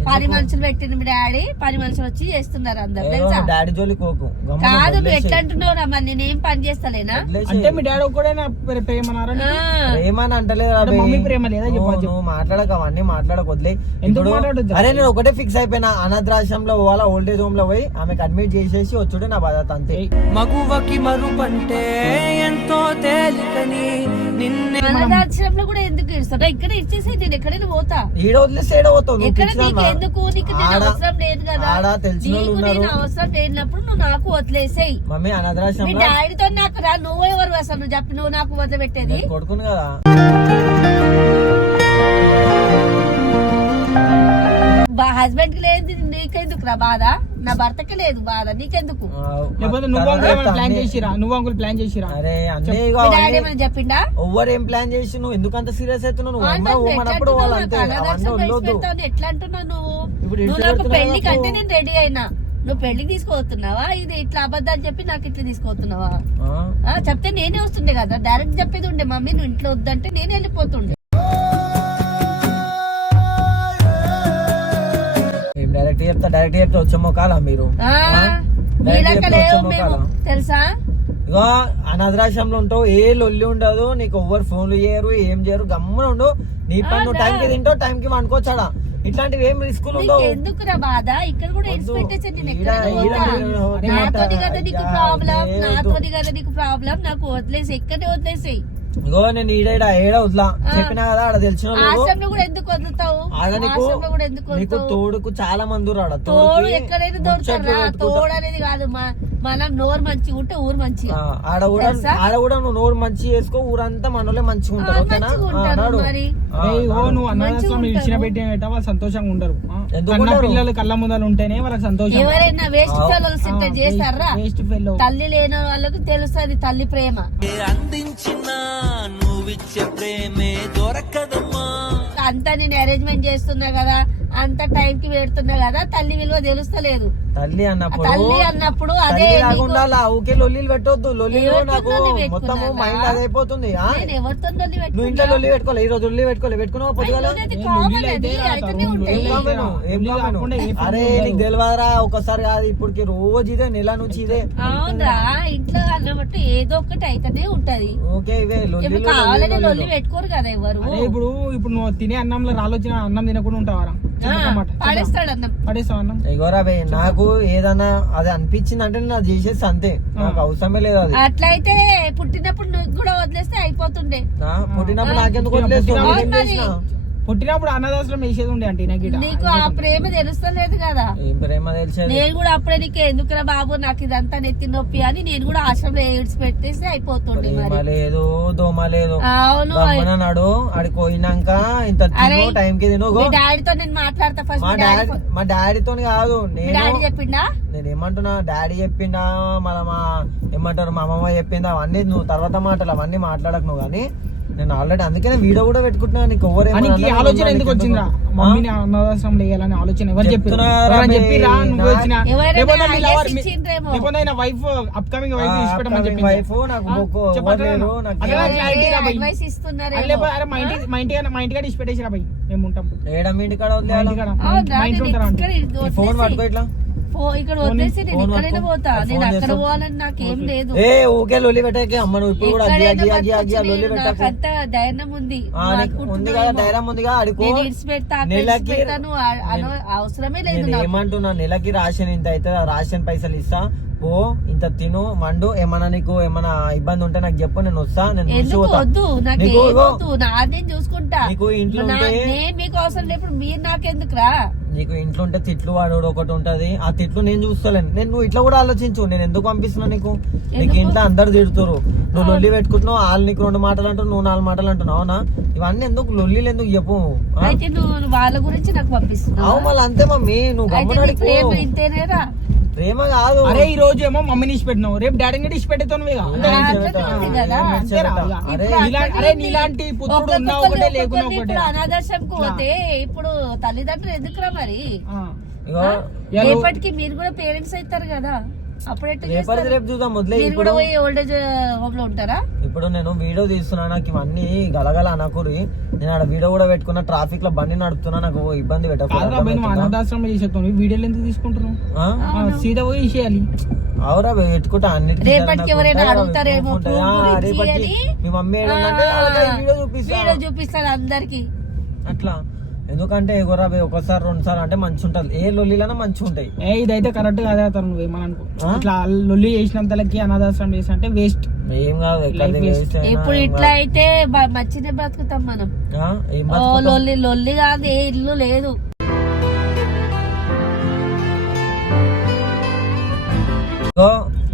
పని మనుషులు పెట్టింది మీ డాడీ, పని మనుషులు వచ్చి చేస్తున్నారు అందరు. డాడీ జోలి కోకు కాదు, నువ్వు ఎట్లా అంటున్నావు రా, మరి నేనేం పని చేస్తలేనా? అంటే మీ డాడీ కూడా ప్రేమనారా? ప్రేమని అంటలేదు, మమ్మీ ప్రేమ లేదా? నువ్వు మాట్లాడక అవన్నీ మాట్లాడకొద్లే. అరే నేను ఒకటే ఫిక్స్ అయిపోయినా, అనాథాశ్రమంలో పోవాలా, ఓల్డ్ ఏజ్ హోమ్ లో పోయి ఆమెకు అడ్మిట్ చేసేసి వచ్చుడే నా బాధ్యత, అంతే. మగువకి మరుపంటే ఎంతో తేలికని అనాథాశ్రమంలో కూడా ఎందుకు ఇస్తారా? ఇక్కడ ఇచ్చేసి నేను ఎక్కడైనా పోతా. ఈడ వదిలేసి ఏడ పోతావు? ఎందుకు నీకు నేను అవసరం లేదు కదా, నీకు నేను అవసరం లేనప్పుడు నువ్వు నాకు వదిలేసేయి. మమ్మీ అనాథాశ్రమం మీ డాడీతో నాకు రా, నువ్వు ఎవరు అసలు? నువ్వు చెప్పి నువ్వు నాకు వదిలిపెట్టేది. కొడుకును కదా, హస్బెండ్ కి లేదు, నీకెందుకు రా బాధ? నా భర్తకి లేదు బాధ, నీకెందుకు? లేకపోతే నువ్వు ప్లాన్ చేసిరా? అరే మీ డాడీ ఏమైనా చెప్పిండా? ఎవరు ఏం ప్లాన్ చేసి నువ్వు ఎందుకు అంత సీరియస్ అవుతున్నావు? నువ్వు ఎట్లా అంటున్నావు నువ్వు? నువ్వు నాకు పెళ్లికి అంటే నేను రెడీ అయినా, నువ్వు పెళ్లికి తీసుకుపోతున్నావా? ఇది ఇట్లా అబద్ధాలు చెప్పి నాకు ఇట్లా తీసుకుపోతున్నావా? చెప్తే నేనే వస్తుండే కదా, డైరెక్ట్ చెప్పేది ఉండే, మమ్మీ నువ్వు ఇంట్లో వద్దంటే నేను వెళ్ళిపోతుండే. డైరెక్ట్ చెప్తే వచ్చేమో కాలా మీరు? తెలుసా, ఇగో అనాథాశ్రమంలో ఉంటావు, ఏ లొల్లి ఉండదు, నీకు ఎవ్వరు ఫోన్లు చేయరు, ఏం చేయరు, గమ్మున ఉండు. నీ పని నువ్వు టైంకి తింటావు, టైంకి వండుకోవచ్చాడా. ఇట్లాంటివి ఏం రిస్కులు ఉండవు. ఎందుకురా బాధ? ఇక్కడ కూడా ఇన్స్పెక్టర్ నాతోని కదా నీకు ప్రాబ్లం, నాకు వదిలేసి ఎక్కడే వదిలేసాయి. ఇగో నేను ఏడ వదిలా చెప్పినా కదా, ఆడ తెలిసిన ఆశ్రమంలో కూడా ఎందుకు వదులుతావు? నీకు తోడుకు చాలా మంది రాడ. తోడు ఎక్కడైనా దొరుకుతారా? తోడు అనేది కాదు, మనం నోరు మంచిగా ఉంటే ఊరు మంచిగా. ఆడ కూడా నువ్వు నోరు మంచి చేసుకో, ఊరంతా మనోళ్ళే మంచిగా ఉంటారు. నువ్వు అనాథాశ్రమం ఇచ్చిన పెట్టి వాళ్ళు సంతోషంగా ఉండరు. పిల్లలు కళ్ళ ముందర ఉంటేనే వాళ్ళకి సంతోషం. ఎవరైనా వేస్ట్ ఫెలోస్ చేస్తారా? తల్లి లేని వాళ్ళకి తెలుస్తుంది తల్లి ప్రేమ. అంతా నేను అరేంజ్మెంట్ చేస్తున్నా కదా, అంత టైం కి పెడుతున్నా కదా, తల్లి విలువ తెలుస్తలేదు. తల్లి అన్నప్పుడు అదే ఊకే లొల్లి పెట్టొద్దు. లొల్లిలో నాకు మొత్తం మైండ్ అదే అయిపోతుంది. నువ్వు ఇంట్లో లొల్లి పెట్టుకోవాలి, ఈ రోజు లొల్లి పెట్టుకున్నావు పొద్దుగాల. అరే నీకు తెలియదురా, ఒకసారి కాదు ఇప్పటికి రోజు ఇదే, నెల నుంచి ఇదే. అవునరా, ఇంట్లో అన్నమాట ఏదో ఒకటి అయితేనే ఉంటది. ఓకే ఇవే కావాలని లొల్లి పెట్టుకోరు కదా ఎవరు. ఇప్పుడు నువ్వు తినే అన్నంలో రాలొచ్చిన అన్నం తినకుండా ఉంటావారా? పడేస్తాడు అన్నం, పడేస్తావు అన్నం. ఇగోరా నాకు ఏదన్నా అది అనిపించింది అంటే నేను చేసేసి అంతే, నాకు అవసరమే లేదు. అది అట్లయితే పుట్టినప్పుడు నువ్వు కూడా వదిలేస్తే అయిపోతుండే. పుట్టినప్పుడు నాకెందుకు వదిలేస్తావు? పుట్టినప్పుడు అనాథాశ్రమం వేసేది ఉండే అంటే నాకు నీకు ఆ ప్రేమ తెలుస్తలేదు కదా. ఏం ప్రేమ తెలిసేది? నేను కూడా అప్పుడే నీకు ఎందుకురా బాబు నాకు ఇదంతా నెత్తి నొప్పి అని నేను కూడా ఆశ్రమంలో ఏడ్చి పెట్టేసి అయిపోతుండే. ప్రేమ మరి లేదు, దోమ లేదు. అవును. నాడు ఆడికి పోయినాక ఇంత టైం కి తిను. మీ డాడీతో నేను మాట్లాడతా ఫస్ట్. మా డాడీతో కాదు, మీ డాడీ చెప్పిండా? నేను ఏమంటున్నా, డాడీ చెప్పిండా మళ్ళీ మా ఏమంటారు మా అమ్మమ్మ చెప్పిందా, అవన్నీ నువ్వు తర్వాత మాటలు అవన్నీ మాట్లాడకు నువ్వు. కానీ నేను ఆల్రెడీ అందుకనే వీడియో కూడా పెట్టుకుంటున్నా. నీకు ఆలోచన ఎందుకు వచ్చిందా మమ్మీని అనాథాశ్రమం వేయాలని ఆలోచన? ఎవరు చెప్పిరా? నువ్వు వచ్చిన వైఫ్ అప్కమింగ్ వైఫ్ ఇష్టపడమని వైఫ్ అడ్వైస్ ఇస్తున్నారు. మా ఇంటికాడ ఇష్టపెట్టేసిరా భయ్, మేము ఉంటాం. ఏడమ్మ ఇంటికాడ మా ఇంట్లో ఉంటారా? ఫోన్ పట్టుకో ఇట్లా. ఇక్కడ వదిలేసి నేను ఎక్కడైనా పోతా. నేను అక్కడ పోవాలని నాకేం లేదు. ఏ ఊకే లొల్లి పెట్టాకే అమ్మ, నువ్వు ఇప్పుడు కూడా లొల్లి పెట్టాక అంత ధైర్యం ఉంది. ఉంది కదా, ధైర్యం ఉందిగా. అడుకో పెట్టాను అవసరమే లేదు. ఏమంటున్నా, నెలకి రేషన్ ఇంత అయితే రేషన్ పైసలు ఇస్తా, ఓ ఇంత తిను మండు. ఏమన్నా నీకు ఏమన్నా ఇబ్బంది ఉంటే నాకు చెప్పు, నేను వస్తా. నేను వద్దు, నాకు నాదేం చూసుకుంటా. నీకు ఇంట్లో మీకు అవసరం లేప్పుడు మీరు నాకెందుకురా? నీకు ఇంట్లో ఉంటే తిట్లు వాడు ఒకటి ఉంటది, ఆ తిట్లు నేను చూస్తలేను. నువ్వు ఇట్లా కూడా ఆలోచించు, నేను ఎందుకు పంపిస్తున్నా నీకు. నీకు ఇంట్లో అందరు తిడుతురు, నువ్వు లొల్లి పెట్టుకుంటున్నావు. వాళ్ళు నీకు 2 మాటలు అంటున్నావు, నువ్వు 4 మాటలు అంటున్నావు. అవునా? ఇవన్నీ ఎందుకు లొల్లిలు ఎందుకు చెప్పు. అయితే నువ్వు వాళ్ళ గురించి నాకు పంపిస్తున్నావు. మళ్ళీ అంతే మమ్మీ, నువ్వు ప్రేమ ఇంతేనేరా? ప్రేమ కాదు. అరే ఈ రోజు ఏమో మమ్మీని ఇచ్చి పెట్టినావు, రేపు డాడీని ఇచ్చి పెట్టేతాను. అరే నీలాంటి పుత్రుడు ఉన్నా ఒకటే లేకున్నా ఒకటే. అనాథాశ్రమంకి పోతే ఇప్పుడు తల్లిదండ్రులు ఎందుకురా మరి? రేపటికి మీరు కూడా పేరెంట్స్ అవుతారు కదా, రేపు చూద్దాం. మొదలే ఇప్పుడు ఓల్డేజ్ హోమ్ లో ఉంటారా? ఇప్పుడు నేను వీడియో తీస్తున్నా, నాకు ఇవన్నీ గలగల అనకూరి. నేను ఆడ వీడియో కూడా పెట్టుకున్నా, ట్రాఫిక్ లో బండి నడుపుతున్నా, నాకు ఇబ్బంది పెట్టకూడదు. అనాథాశ్రమం చేసేస్తాను, వీడియోలు ఎందుకు తీసుకుంటున్నావు? సీదా పోయి చేయాలి. అవురా పెట్టుకుంటా అన్నిటి. రేపటికి ఎవరైనా అడుగుతారేమో మీ మమ్మీ వీడియో చూపిస్తారు అందరికి అట్లా. ఎందుకంటే ఎగోరా ఒకసారి 2 సార్లు అంటే మంచి ఉంటది, ఏ లొల్లిలైనా మంచిగా ఉంటాయి. ఇదైతే కరెక్ట్ కాదు అతను, నువ్వేమనుకో ఇట్లా లొల్లి చేసినంతలకి అనాథాశ్రమం చేసి అంటే వేస్ట్. ఏం కాదు, ఇప్పుడు ఇట్లా అయితే మంచిగా బతుకుతాం మనం. లొల్లి కాదు, ఏ ఇల్లు లేదు.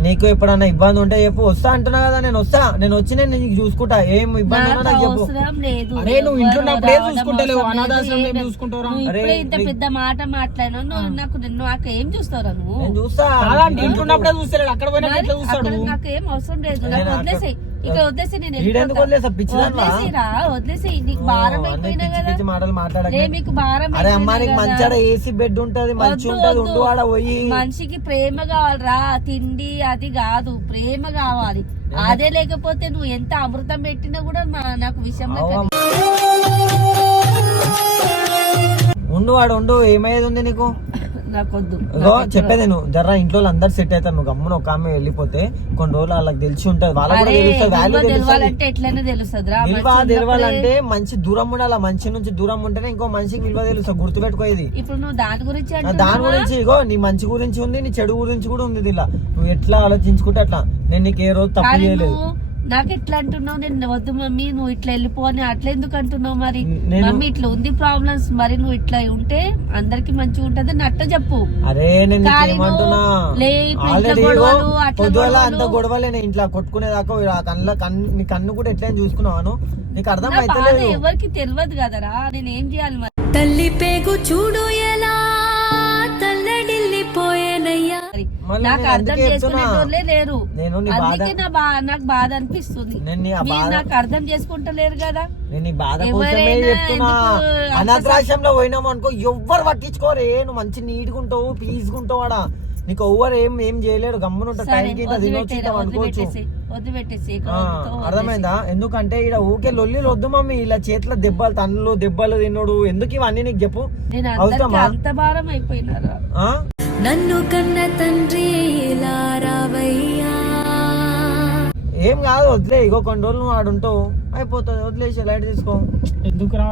నీకు ఎప్పుడన్నా ఇబ్బంది ఉంటే చెప్పు, వస్తా అంటున్నా కదా. నేను వస్తా, నేను వచ్చి నేను నీకు చూసుకుంటా. ఏం ఇబ్బంది ఉన్నా నాకు చెప్పు. అరే నువ్వు ఇంట్లో ఉన్నప్పుడే చూసుకుంటలేవు, అనాథాశ్రమం ఏం చూసుకుంటావు? ఇంత పెద్ద మాట మాట్లాడినా నాకు ఏం చూస్తావు? నువ్వు చూస్తా, ఇంట్లో ఉన్నప్పుడే చూస్తలేడు, అక్కడ పోయినా ఎట్లా చూస్తాడు? నాకేం అవసరం లేదు, నాకు వదిలేసి ఇక్కడ వదిలేసి నేను వదిలేసి నీకు భారం అయిపోయినా కదా. మీకు భారం మంచిగా ఏసీ బెడ్ ఉంటది, మంచి ఉంటది, ఉండు ఆడ పోయి. మనిషికి ప్రేమ కావాలరా, తిండి అది కాదు, ప్రేమ కావాలి. అదే లేకపోతే నువ్వు ఎంత అమృతం పెట్టినా కూడా నాకు విషయంలో ఉండు వాడు ఉండు. ఏమయ్యేది ఉంది నీకు? నాకొద్దు. చెప్పేది నువ్వు జర్రా ఇంట్లో అందరు సెట్ అవుతారు, నువ్వు గమ్మున ఒక ఆమె వెళ్ళిపోతే కొన్ని రోజులు వాళ్ళకి తెలిసి ఉంటది, వాళ్ళకి తెలియాలంటే మంచి దూరం ఉండాలి. మంచి నుంచి దూరం ఉంటేనే ఇంకో మనిషికి విలువ తెలుస్తుంది, గుర్తుపెట్టుకోది. ఇప్పుడు నువ్వు దాని గురించి ఇగో నీ మంచి గురించి ఉంది, నీ చెడు గురించి కూడా ఉంది. ఇలా నువ్వు ఎట్లా ఆలోచించుకుంటే అట్లా. నేను నీకు ఏ రోజు తప్పు చేయలేదు. నాకు ఎట్లా అంటున్నావు? నేను వద్దు మమ్మీ నువ్వు ఇట్లా వెళ్ళిపో అని అట్లా ఎందుకు అంటున్నావు? మరి మమ్మీ ఇట్లా ఉంది ప్రాబ్లమ్స్, మరి నువ్వు ఇట్లా ఉంటే అందరికి మంచిగా ఉంటది అని అట్ట చెప్పు. అరే నేను ఏమంటున్నా, అంత గొడవలే ఇంట్లో కొట్టుకునేదాకా నీ కన్ను కూడా ఎట్లా చూసుకున్నావాను నీకు అర్థం అయితే ఎవరికి తెలియదు కదరా, నేను ఏం చేయాలి మరి? తల్లి పేగు చూడు ఎలా తల్లడిల్లిపోయేనయ్యా. నాకు అర్థం చేసుకునేటోళ్ళే లేరు, అందుకే నాకు బాధ అనిపిస్తుంది. నాకు అర్థం చేసుకుంటలేరు కదా. నేను బాధ కోసమే చెప్తున్నా. అనాథాశ్రమంలో పోయినాము అనుకో, ఎవ్వరు పట్టించుకోరే. నువ్వు మంచి నీట్గా ఉంటావు, పీస్గా ఉంటావు. ఆడ నీకు ఎవ్వరు ఏం చేయలేరు, గమ్మున ఉంటావు. టైంకి తినొచ్చు అనుకోవచ్చు. అర్థమైందా? ఎందుకంటే ఇక్కడ ఊకే లొల్లిలు వద్దు మమ్మీ. ఇలా చేతిలో దెబ్బలు, తన్నులు దెబ్బలు తిన్నాడు ఎందుకు ఇవన్నీ నీకు చెప్పు. అంత భారం అయిపోయినారా? నన్ను కన్న తండ్రి రావయ్యా. ఏం కాదు, వదిలే. ఇగో కొన్ని రోజులు నువ్వు ఆడుంటావు, అయిపోతుంది, వదిలేసి లైట్ తీసుకో. ఎందుకు రా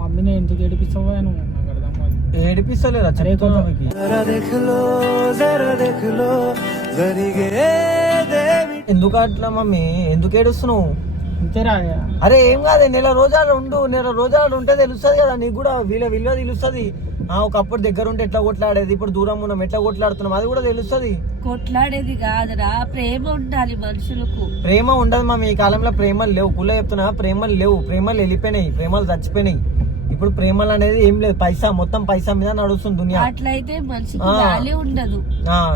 మమ్మీని ఎందుకు ఏడిపిస్తావో ఏడిపిస్తలేరా? ఎందుకు అట్లా మమ్మీ? ఎందుకు ఏడుస్తున్నావు? అంతేరా అరే ఏం కాదు, నెల రోజులు ఉండు, నెల రోజులు ఉంటే తెలుస్తుంది కదా నీకు కూడా, విలువ తెలుస్తుంది. ఒకప్పుడు దగ్గర ఉంటే ఎట్లా కొట్లాడేది, ఇప్పుడు దూరం ఉన్నాం ఎట్లా కొట్లాడుతున్నాం అది కూడా తెలుస్తుంది. కొట్లాడేది కాదురా, ప్రేమ ఉండాలి మనుషులకు. ప్రేమ ఉండదు మా ఈ కాలంలో, ప్రేమలు లేవు. కుల చెప్తున్నా, ప్రేమలు లేవు. ప్రేమలు వెళ్ళిపోయినాయి, ప్రేమలు చచ్చిపోయినాయి. ఇప్పుడు ప్రేమలు అనేది ఏం లేదు, పైసా మొత్తం పైసా మీద నడుస్తుంది దునియా. అట్లయితే మనిషికి వాల్యూ ఉండదు.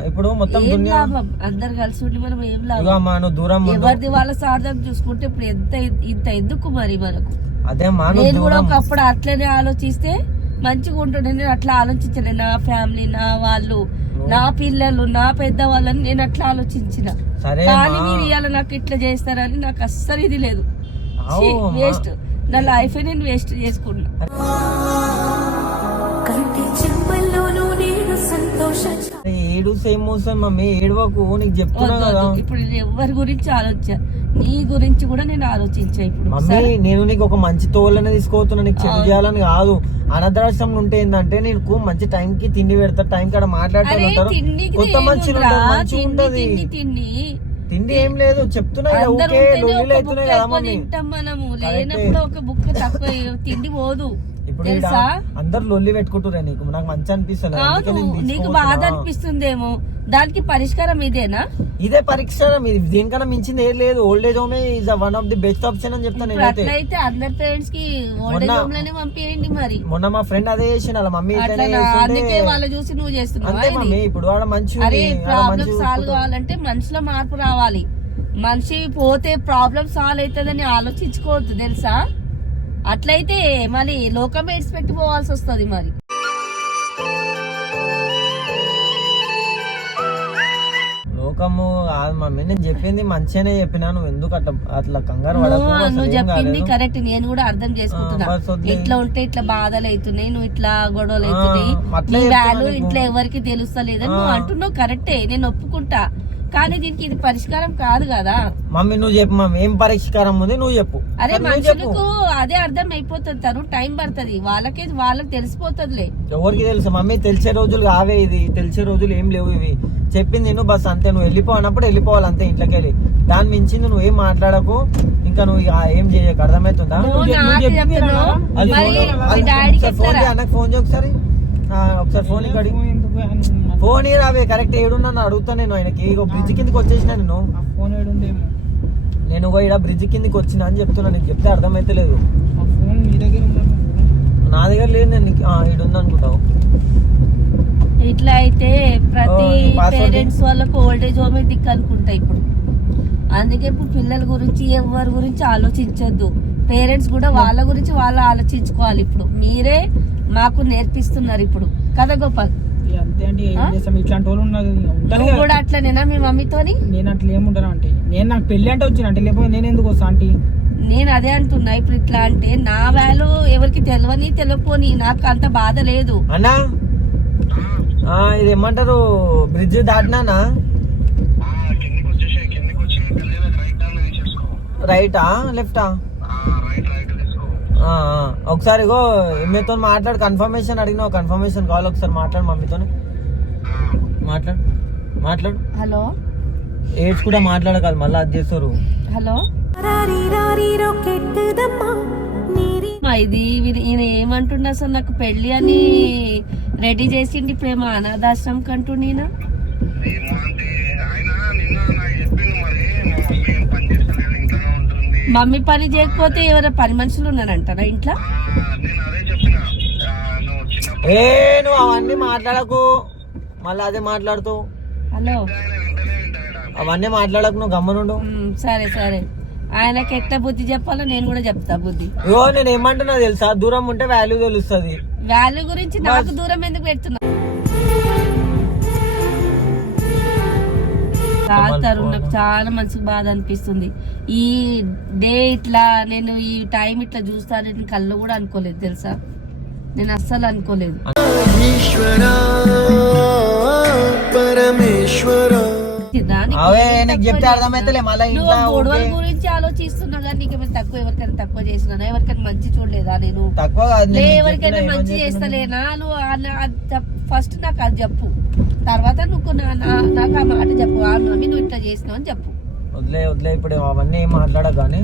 ఇప్పుడు మొత్తం ఏం దునియా లాభం, అందరు కలిసి ఉండి మనం ఏం లాభం. నువ్వు దూరం ఉండు. ఎవరిది వాళ్ళ స్వార్థం చూసుకుంటే ఇప్పుడు ఇంత ఎందుకు మరి మనకు. అదే నేను కూడా ఒకప్పుడు అట్లనే ఆలోచిస్తే మంచిగా ఉంటుండే. నేను అట్లా ఆలోచించలే, నా ఫ్యామిలీ, నా వాళ్ళు, నా పిల్లలు, నా పెద్ద వాళ్ళని నేను అట్లా ఆలోచించిన. కానీ మీరు ఇవాళ నాకు ఇట్లా చేస్తారని నాకు అస్సలు ఇది లేదు. వేస్ట్, నా లైఫ్ నేను వేస్ట్ చేసుకున్నా. కంటి చెమ్మల్లోనూ నేను సంతోష ఏడు సేమ్ మోసం మమ్మీ, ఏడవకు, నీకు చెప్తున్నా కదా. ఇప్పుడు నేను ఎవరి గురించి ఆలోచించా, నీ గురించి కూడా నేను ఆలోచించా. ఇప్పుడు మమ్మీ నేను నీకు ఒక మంచి తోలనే తీసుకోతున్నా, నీకు చెడు చేయాలని కాదు. అనాథాశ్రమం ఉంటే ఏంటంటే నీకు మంచి టైం కి తిండి పెడతారు, టైం కాడ మాట్లాడుతూ ఉంటారు, కొత్త మనుషులు ఉంటారు, మంచిగా ఉంటది. తిండి ఏం లేదు చెప్తున్నా తింటాం మనము, లేనప్పుడు ఒక బుక్ తక్కువ తిండి పోదు. ఇప్పుడు అందరు లొల్లి పెట్టుకుంటున్నారు, నీకు నాకు మంచి అనిపిస్తుంది. నీకు బాధ అనిపిస్తుందేమో, దానికి పరిష్కారం ఇదేనా? ఇదే పరిష్కారం, ఇది దీనికన్నా మించింది ఏం లేదు. Old age home is one of the best option అని చెప్తాను నేను. అట్లయితే అందరి పేరెంట్స్ కి ఓల్డ్ ఏజ్ హోమ్ లోనే పంపించండి. మరి మొన్న మా ఫ్రెండ్ అదే చేసిన, వాళ్ళ మమ్మీ అందుకే వాళ్ళ చూసి నువ్వు చేస్తున్నావు. అంతే మమ్మీ, ఇప్పుడు వాళ్ళ మంచి అరే ప్రాబ్లమ్ సాల్వ్ కావాలంటే మనిషిలో మార్పు రావాలి. మనిషి పోతే ప్రాబ్లమ్ సాల్వ్ అవుతుందని ఆలోచించుకోవద్దు తెలుసా. అట్లయితే మరి లోకం ఎడ్స్ పెట్టి పోవాల్సి వస్తుంది. మరి లోకము కాదు మమ్మీ, నేను చెప్పింది మంచిగానే చెప్పినా, నువ్వు ఎందుకు అట్లా కంగారు పడకు. నువ్వు చెప్పింది కరెక్ట్, నేను కూడా అర్థం చేసుకుంటున్నా. ఇట్లా ఉంటే ఇట్లా బాధలు అవుతున్నాయి, నువ్వు ఇట్లా గొడవలు అవుతున్నాయి, నీ వాల్యూ ఇంట్లో ఎవరికి తెలుస్తలేదని నువ్వు అంటున్నావు. కరెక్టే, నేను ఒప్పుకుంటా. కానీ దీనికి ఇది పరిష్కారం కాదు కదా మమ్మీ. నువ్వు చెప్పు మమ్మీ, ఏం పరిష్కారం ఉంది నువ్వు చెప్పు. అరే మనుషులకు అదే అర్థం అయిపోతుంది, తను టైం పడుతుంది, వాళ్ళకి తెలిసిపోతుందిలే. ఎవరికి తెలుసు మమ్మీ, తెలిసే రోజులు కావే, ఇది తెలిసే రోజులు ఏం లేవు ఇవి. చెప్పింది నేను బస్ అంతే, నువ్వు వెళ్ళిపోయినప్పుడు వెళ్ళిపోవాలి అంతే ఇంట్లోకి వెళ్ళి. దాని మించింది నువ్వు ఏం మాట్లాడకు, ఇంకా నువ్వు ఏం చేయకు, అర్థమవుతుందా? అన్నకు ఫోన్ చేయ ఒకసారి, ఫోన్ ఇక్కడ ఫోన్ రావే కరెక్ట్ ఏడున్నా అడుగుతా నేను ఆయనకి. బ్రిడ్జ్ కిందకి వచ్చేసిన నేను ఇక్కడ బ్రిడ్జ్ కిందకి వచ్చిన అని చెప్తున్నా, నీకు చెప్తే అర్థమైతే లేదు. నా దగ్గర లేదు, నేను ఇడుంది అనుకుంటావు. ఇట్లా అయితే ప్రతి పేరెంట్స్ వాళ్ళకు ఓల్డేజ్ హోమ్ దిక్కు అనుకుంటా ఇప్పుడు. అందుకే ఇప్పుడు పిల్లల గురించి ఎవరి గురించి ఆలోచించొద్దు. పేరెంట్స్ కూడా వాళ్ళ గురించి వాళ్ళు ఆలోచించుకోవాలి. ఇప్పుడు మీరే మాకు నేర్పిస్తున్నారు ఇప్పుడు కదా గోపాల్. అంతే అంటే ఏం చేస్తాం, ఇట్లాంటి వాళ్ళు నువ్వు కూడా అట్లనేనా మీ మమ్మీతోని? నేను అట్లా ఏముంటాను అంటే, నేను నాకు పెళ్లి అంటే వచ్చిన అంటే, లేకపోతే నేను ఎందుకు వస్తా ఆంటీ? నేను అదే అంటున్నా. ఇప్పుడు ఇట్లా అంటే నా వాల్యూ ఎవరికి తెలియకపోని నాకు అంత బాధ లేదు. అన్నా ఇది ఏమంటారు, బ్రిడ్జ్ దాటినానా? రైటా లెఫ్టా? ఒకసారి మీతో మాట్లాడు, కన్ఫర్మేషన్ అడిగినా, కన్ఫర్మేషన్ కావాలి, ఒకసారి మాట్లాడు మమ్మీతో, మాట్లాడు. హలో, ఏడ్స్ కూడా మాట్లాడకాలి, మళ్ళీ అది చేస్తారు. హలో, ఇది ఈయన ఏమంటున్నా అసలు, నాకు పెళ్లి అని రెడీ చేసిండి, ఇప్పుడేమో అనాథాశ్రమం కంటుండి. మమ్మీ పని చేయకపోతే ఎవరైనా పని మనుషులు ఉన్నారంటారా ఇంట్లో? నువ్వు అవన్నీ మాట్లాడకు, మళ్ళీ అదే మాట్లాడుతూ. హలో, అవన్నీ మాట్లాడకు, నువ్వు గమ్మనుండు. సరే సరే, ఆయనకి ఎట్లా బుద్ధి చెప్పాలో నేను కూడా చెప్తా బుద్ధి. నేను ఏమంటున్నా తెలుసా, దూరం ఉంటే వాల్యూ తెలుస్తుంది. వాల్యూ గురించి నాకు దూరం ఎందుకు పెడుతున్నా? నాకు చాలా మంచిగా బాధ అనిపిస్తుంది. ఈ డే ఇట్లా నేను ఈ టైం ఇట్లా చూస్తానని కళ్ళు కూడా అనుకోలేదు తెలుసా, నేను అస్సలు అనుకోలేదు. గొడవల గురించి ఆలోచిస్తున్నా కానీ నీకేమైనా తక్కువ, ఎవరికైనా తక్కువ చేసినా, ఎవరికైనా మంచి చూడలేదా నేను? ఎవరికైనా మంచి చేస్తలేనా? నువ్వు ఫస్ట్ నాకు అది చెప్పు, తర్వాత నువ్వు నాకు ఆ మాట చెప్పు, మమ్మీ నువ్వు ఇట్లా చేసినావు అని చెప్పు. వదిలే ఇప్పుడు అవన్నీ ఏం మాట్లాడక కానీ.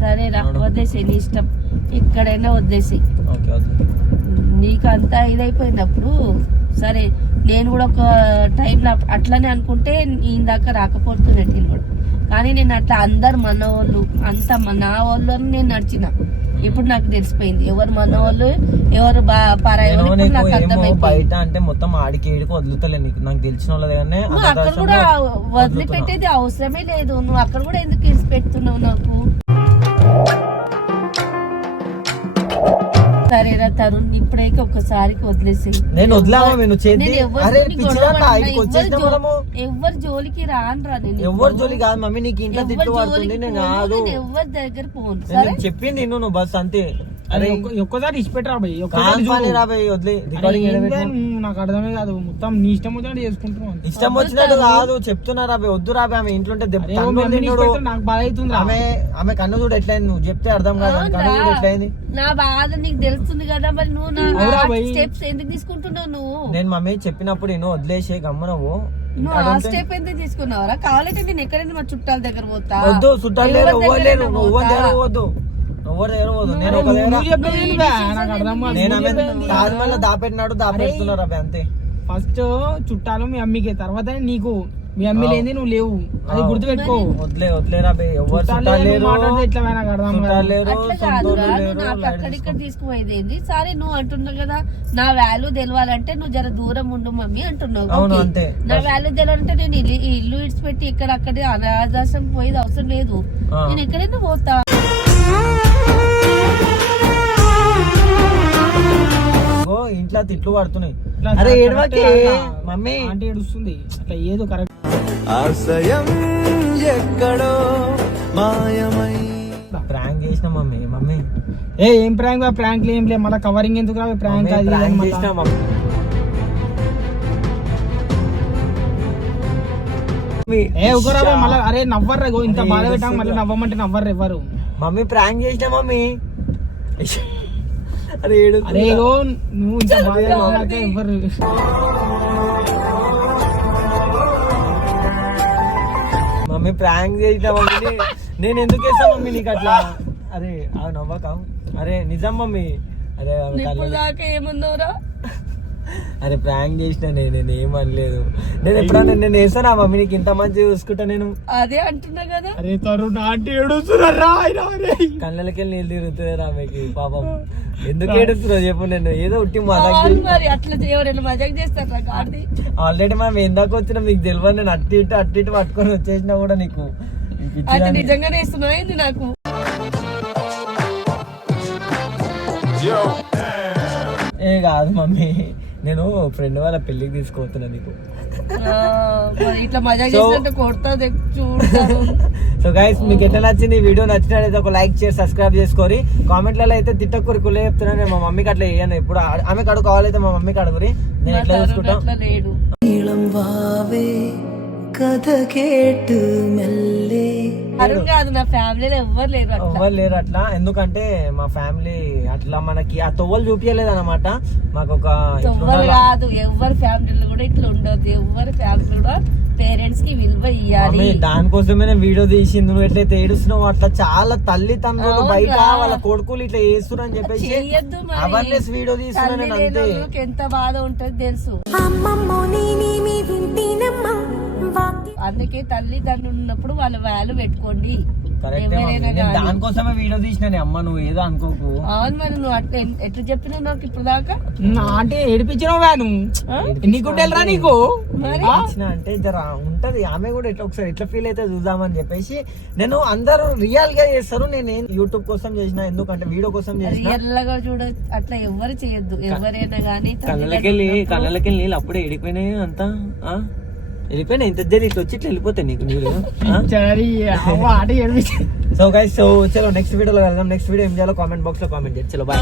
సరేరా వదిలేసి నీ ఇష్టం, ఎక్కడైనా వదిలేసి. ఓకే వదిలే. నీకు అంతా ఇదైపోయినప్పుడు సరే, నేను కూడా ఒక టైంలో అట్లనే అనుకుంటే ఇందాక రాకపోతుండే కూడా. కానీ నేను అట్లా అందరు మన వాళ్ళు అంతా నా వాళ్ళు అని నేను నడిచిన. ఇప్పుడు నాకు తెలిసిపోయింది ఎవరు మన వాళ్ళు ఎవరు పరాయి వాళ్ళు. ఇప్పుడు నాకు అర్థమైపోయింది. బయట అంటే మొత్తం ఆడికి ఏడికి వదులుతలే నీకు, నాకు తెలిసిన వాళ్ళదే కానీ నువ్వు అక్కడ కూడా వదిలిపెట్టేది అవసరమే లేదు. నువ్వు అక్కడ కూడా ఎందుకు ఇడిచి పెడుతున్నావు నాకు? సరేరా తరుణ్, ఇప్పుడైతే ఒక్కసారికి వదిలేసి. నేను వదిలామా నేను ఎవరి జోలికి రానురా. నేను ఎవరి జోలి కాదు మమ్మీ, నీకు ఇంట్లో తిట్లు పడుతుంది. నేను కాదు ఎవరి దగ్గర పోను. నేను చెప్పింది నువ్వు బస్ అంతే. అరే ఒక్కసారి ఇచ్చిపెట్టరా భయ్, రాబోయ్ వదిలే. నాకు అర్థమే కాదు, మొత్తం నీ ఇష్టం వచ్చినట్టు చేసుకుంటున్నావు. ఇష్టం వచ్చినట్టు కాదు చెప్తున్నా రాబోయ్, వద్దు రాబోయ్. ఆమె ఇంట్లో ఉంటే నాకు బాధ అవుతుంది. ఆమె కన్ను చూడు ఎట్లయింది, నువ్వు చెప్తే అర్థం కాదు. కన్ను చూడు ఎట్లయింది. నా బాధ నీకు తెలుస్తుంది కదా, మరి నువ్వు నా స్టెప్స్ ఎందుకు తీసుకుంటున్నావు? నువ్వు నేను మమ్మీ చెప్పినప్పుడు నేను వదిలేసే గమ్మునవు. నువ్వు ఆ స్టెప్ ఎందుకు తీసుకున్నావురా? కావాలంటే నేను ఎక్కడైనా మా చుట్టాల దగ్గర పోతా. వద్దు, చుట్టాలు లేరు, ఎవరు లేరు, ఎవరు దగ్గర పోవద్దు, ఎవరు దగ్గర పోదు. నేను తాజ్మహల్ దాపెట్టినాడు, దాపెడుతున్నారు అవి అంతే. ఫస్ట్ చుట్టాలు మీ అమ్మికే, తర్వాత నీకు. మీ అమ్మి లేని నువ్వు లేవు, అది గుర్తు పెట్టుకో. వదిలే రాబే, ఎవరు చుట్టాలు లేరు, నాకు అక్కడిక్కడ తీసుకుపోయేది ఏంది? సరే నువ్వు అంటున్నావు కదా నా వాల్యూ తెలవాలంటే నువ్వు జర దూరం ఉండు మమ్మీ అంటున్నావు. నా వాల్యూ తెలవాలంటే నేను ఇల్లు ఇడిచిపెట్టి ఇక్కడ అక్కడ అనాథాశ్రమం పోయేది అవసరం లేదు. నేను ఎక్కడైనా పోతా. ఇంట్లో తిట్లు పడుతున్నాయి. అరే ఏడవకే మమ్మీ అంటే ఏడుస్తుంది అట్లా ఏదో కరెక్ట్. ఆశయం ఎక్కడో మాయమై ప్రాంక్ చేసిన మమ్మీ. ఏం ప్రాంక్? ప్రాంక్ ఏం లేదు, మళ్ళీ కవరింగ్ ఎందుకు రా? ప్రాంక్ చేసిన మమ్మీ. మళ్ళీ అరే నవ్వర్రా, ఇంత బాధ పెట్టాం మళ్ళీ నవ్వమంటే నవ్వర్రు ఎవరు. మమ్మీ ప్రాంక్ చేసిన మమ్మీ. అరే నువ్వు ఇంత బాధ ఎవరు. మమ్మీ ప్రాంక్ చేసిన మమ్మీ. నేను ఎందుకు వేస్తా మమ్మీ నీకు అట్లా? అరే అవి నవ్వక. అరే నిజం మమ్మీ. అరే ఏమన్నారా? అరే ప్రాంక్ చేసిన నేను ఏమనలేదు. నేను ఎప్పుడన్నా నేను వేస్తానా మమ్మీ నీకు ఇంత మంచి చూసుకుంటా నేను? అదే అంటున్నా కదా. అరే తరుణ్ ఆంటీ ఏడుస్తున్నారా? కళ్ళకి నీళ్ళు తిరుగుతుంది రామకి పాపం. ఎందుకు ఏడుస్తున్నావు చెప్పు? నేను ఏదో ఉట్టి మజాక్ అట్లా ఎవరైనా మజాక్ చేస్తారా? ఆల్రెడీ మనం ఎందాక వచ్చినా మీకు తెలియదు. నేను అట్టి ఇటు పట్టుకొని వచ్చేసినా కూడా నీకు నిజంగానే ఇస్తున్నావు ఏంది నాకు? ఏ కాదు మమ్మీ, నేను ఫ్రెండ్ వాళ్ళ పెళ్లికి తీసుకోతున్నా నీకు. ఇట్లా మజాక్ చేసినట్టు కొడతా చూడతారు. సో గైస్ మీకు ఎట్లా నచ్చింది? వీడియో నచ్చినట్లయితే ఒక లైక్ చేసి సబ్స్క్రైబ్ చేసుకోరి. కామెంట్లలో అయితే తిట్టకూరి కులే చెప్తున్నా. నేను మా మమ్మీకి అట్లా వేయను ఎప్పుడు. ఆమెకు అడుగు కావాలైతే మా మమ్మీకి అడుగురి, నేను ఎట్లా చూసుకుంటా. కథ కేటు మెల్లే కాదు, నా ఫ్యామిలీలో ఎవ్వరు లేరు అట్లా. ఎందుకంటే మా ఫ్యామిలీ అట్లా మనకి ఆ తొవ్వలు చూపించలేదు అనమాట. మాకు ఒక కాదు, ఎవరి ఫ్యామిలీలో కూడా ఇట్లా ఉండదు. ఎవరి ఫ్యామిలీ కూడా పేరెంట్స్ కి విలువ ఇవ్వాలి. దానికోసమే నేను వీడియో తీసింది. నువ్వు ఎట్లయితే ఏడుస్తున్నావు అట్లా చాలా తల్లిదండ్రులు బయట వాళ్ళ కొడుకులు ఇట్లా చేస్తున్నారు అని చెప్పేసి అవేర్నెస్ వీడియో తీస్తున్నా నేను అంతే. ఎంత బాధ ఉంటది తెలుసు. అందుకే తల్లిదండ్రులు ఉన్నప్పుడు వాళ్ళ వాల్యూ పెట్టుకోండి. దానికోసమే వీడియో తీసిన అమ్మ, నువ్వు ఏదో అనుకోకు. అవును మరి నువ్వు అట్లా ఎట్లా చెప్పినావు నాకు ఇప్పుడు దాకా? అంటే ఏడిపించినవా నువ్వు? నీకు నీకు అంటే జర ఉంటది. ఆమె కూడా ఎట్లా ఒకసారి ఎట్లా ఫీల్ అయితే చూద్దామని చెప్పేసి నేను అందరూ రియల్ గా చేస్తారు. నేను యూట్యూబ్ కోసం చేసిన, ఎందుకంటే వీడియో కోసం చేసిన. రియల్ గా చూడ అట్లా ఎవరు చేయొద్దు. ఎవరైనా గానీ కళ్ళకి నీళ్ళు అప్పుడే ఎడిపోయినాయి అంతా. వెళ్ళిపోయినా ఇంత జరిగి ఇట్లా వచ్చి ఇట్లా వెళ్ళిపోతాయి నీకు నీళ్ళు. సో గైస్, సో చలో నెక్స్ట్ వీడియోలో వెళ్దాం. నెక్స్ట్ వీడియో ఏం చేయాలో కామెంట్ బాక్స్ లో కామెంట్ చేయండి. చలో బాయ్.